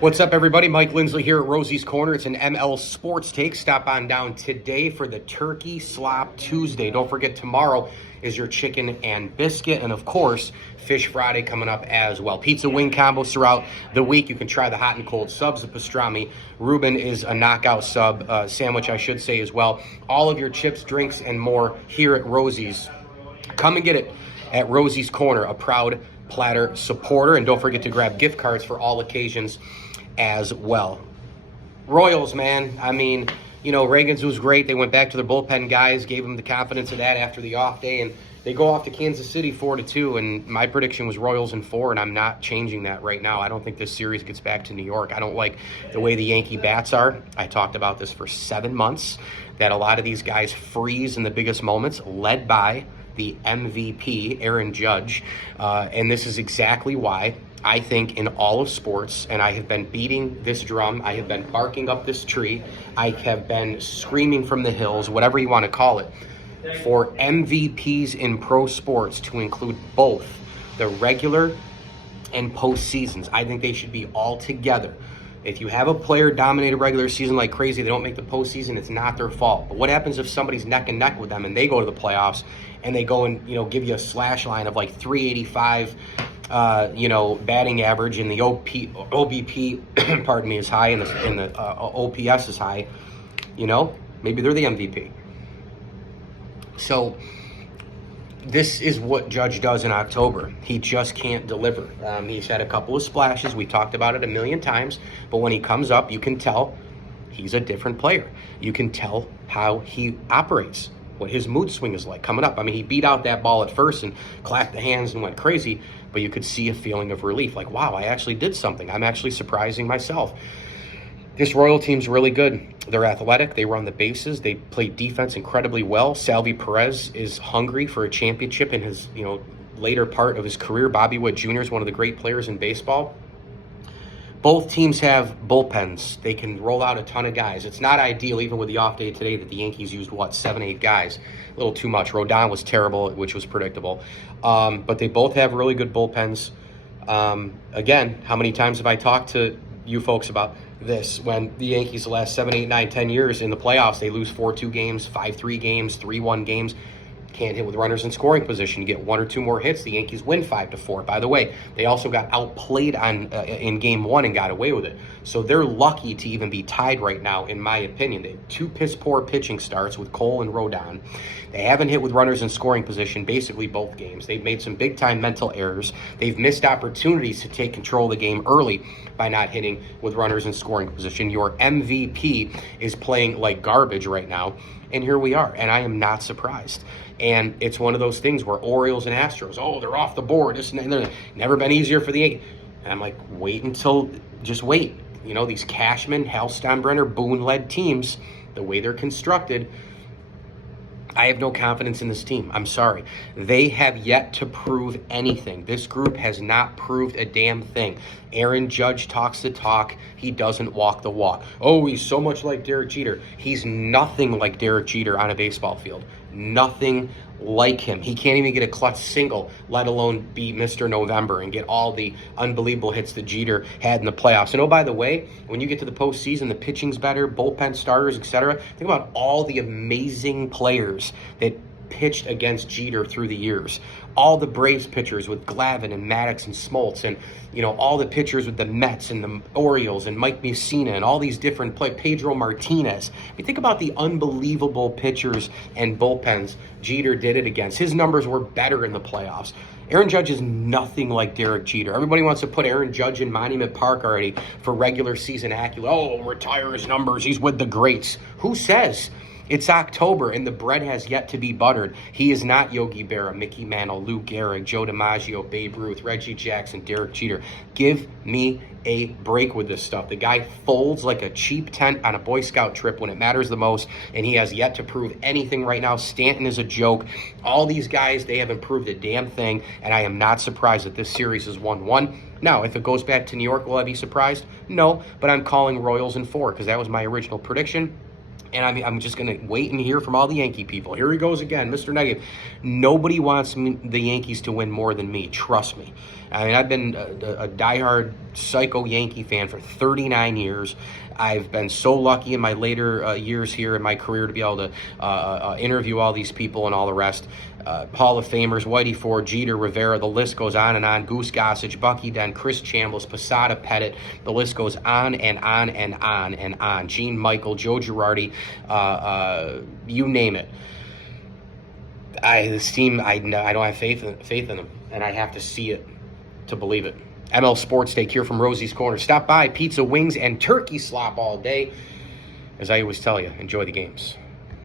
What's up, everybody? Mike Lindsley here at Rosie's Corner. It's an ML Sports Take. Stop on down today for the Turkey Slop Tuesday. Don't forget, tomorrow is your chicken and biscuit, and of course, Fish Friday coming up as well. Pizza wing combos throughout the week. You can try the hot and cold subs, the pastrami. Reuben is a knockout sub sandwich, I should say, as well. All of your chips, drinks, and more here at Rosie's. Come and get it at Rosie's Corner, a proud Platter supporter. And don't forget to grab gift cards for all occasions as well. Royals, man. I mean, you know, Reagan's was great. They went back to their bullpen guys, gave them the confidence of that after the off day, and they go off to Kansas City 4-2. And my prediction was Royals in 4, and I'm not changing that right now. I don't think this series gets back to New York. I don't like the way the Yankee bats are. I talked about this for 7 months, that a lot of these guys freeze in the biggest moments, led by the MVP, Aaron Judge. And this is exactly why I think in all of sports, and I have been beating this drum, I have been barking up this tree, I have been screaming from the hills, whatever you want to call it, for MVPs in pro sports to include both the regular and postseasons. I think they should be all together. If you have a player dominate a regular season like crazy, they don't make the postseason, it's not their fault. But what happens if somebody's neck and neck with them and they go to the playoffs and they go and, you know, give you a slash line of like 385, batting average, and the OBP, pardon me, is high, and the OPS is high, you know, maybe they're the MVP. So this is what Judge does in October. He just can't deliver. He's had a couple of splashes. We talked about it a million times, but when he comes up, you can tell he's a different player. You can tell how he operates, what his mood swing is like coming up. I mean, he beat out that ball at first and clapped the hands and went crazy, but you could see a feeling of relief. Like, wow, I actually did something. I'm actually surprising myself. This Royal team's really good. They're athletic. They run the bases. They play defense incredibly well. Salvi Perez is hungry for a championship in his, later part of his career. Bobby Witt Jr. is one of the great players in baseball. Both teams have bullpens. They can roll out a ton of guys. It's not ideal, even with the off day today, that the Yankees used, 7, 8 guys. A little too much. Rodon was terrible, which was predictable. But they both have really good bullpens. Again, how many times have I talked to you folks about this? When the Yankees the last 7, 8, 9, 10 years in the playoffs, they lose 4-2 games, 5-3 games, 3-1 games. Can't hit with runners in scoring position. You get 1 or 2 more hits, the Yankees win 5-4. By the way, they also got outplayed in game 1 and got away with it. So they're lucky to even be tied right now, in my opinion. They have 2 piss-poor pitching starts with Cole and Rodon. They haven't hit with runners in scoring position basically both games. They've made some big-time mental errors. They've missed opportunities to take control of the game early by not hitting with runners in scoring position. Your MVP is playing like garbage right now, and here we are, and I am not surprised. And it's one of those things where Orioles and Astros, they're off the board. This and never been easier for the Yankees. And I'm like, just wait. These Cashman, Hal Steinbrenner, Boone-led teams, the way they're constructed, I have no confidence in this team. I'm sorry. They have yet to prove anything. This group has not proved a damn thing. Aaron Judge talks the talk. He doesn't walk the walk. Oh, he's so much like Derek Jeter. He's nothing like Derek Jeter on a baseball field. Nothing like him. He can't even get a clutch single, let alone be Mr. November and get all the unbelievable hits that Jeter had in the playoffs. And by the way, when you get to the postseason, the pitching's better, bullpen starters, etc. Think about all the amazing players that pitched against Jeter through the years. All the Braves pitchers with Glavine and Maddox and Smoltz, and all the pitchers with the Mets and the Orioles and Mike Mussina and all these different Pedro Martinez. Think about the unbelievable pitchers and bullpens Jeter did it against. His numbers were better in the playoffs. Aaron Judge is nothing like Derek Jeter. Everybody wants to put Aaron Judge in Monument Park already for regular season accolades. Retire his numbers. He's with the greats. Who says? It's October, and the bread has yet to be buttered. He is not Yogi Berra, Mickey Mantle, Lou Gehrig, Joe DiMaggio, Babe Ruth, Reggie Jackson, Derek Jeter. Give me a break with this stuff. The guy folds like a cheap tent on a Boy Scout trip when it matters the most, and he has yet to prove anything right now. Stanton is a joke. All these guys, they haven't proved a damn thing, and I am not surprised that this series is 1-1. Now, if it goes back to New York, will I be surprised? No, but I'm calling Royals in 4 because that was my original prediction. And I'm just going to wait and hear from all the Yankee people. Here he goes again, Mr. Negative. Nobody wants the Yankees to win more than me. Trust me. I mean, I've been a diehard psycho Yankee fan for 39 years. I've been so lucky in my later years here in my career to be able to interview all these people and all the rest. Hall of Famers, Whitey Ford, Jeter, Rivera, the list goes on and on. Goose Gossage, Bucky Dent, Chris Chambliss, Posada, Pettit. The list goes on and on and on and on. Gene Michael, Joe Girardi, you name it. This team, I don't have faith in them, and I have to see it to believe it. ML Sports Take here from Rosie's Corner. Stop by, pizza, wings, and turkey slop all day. As I always tell you, enjoy the games.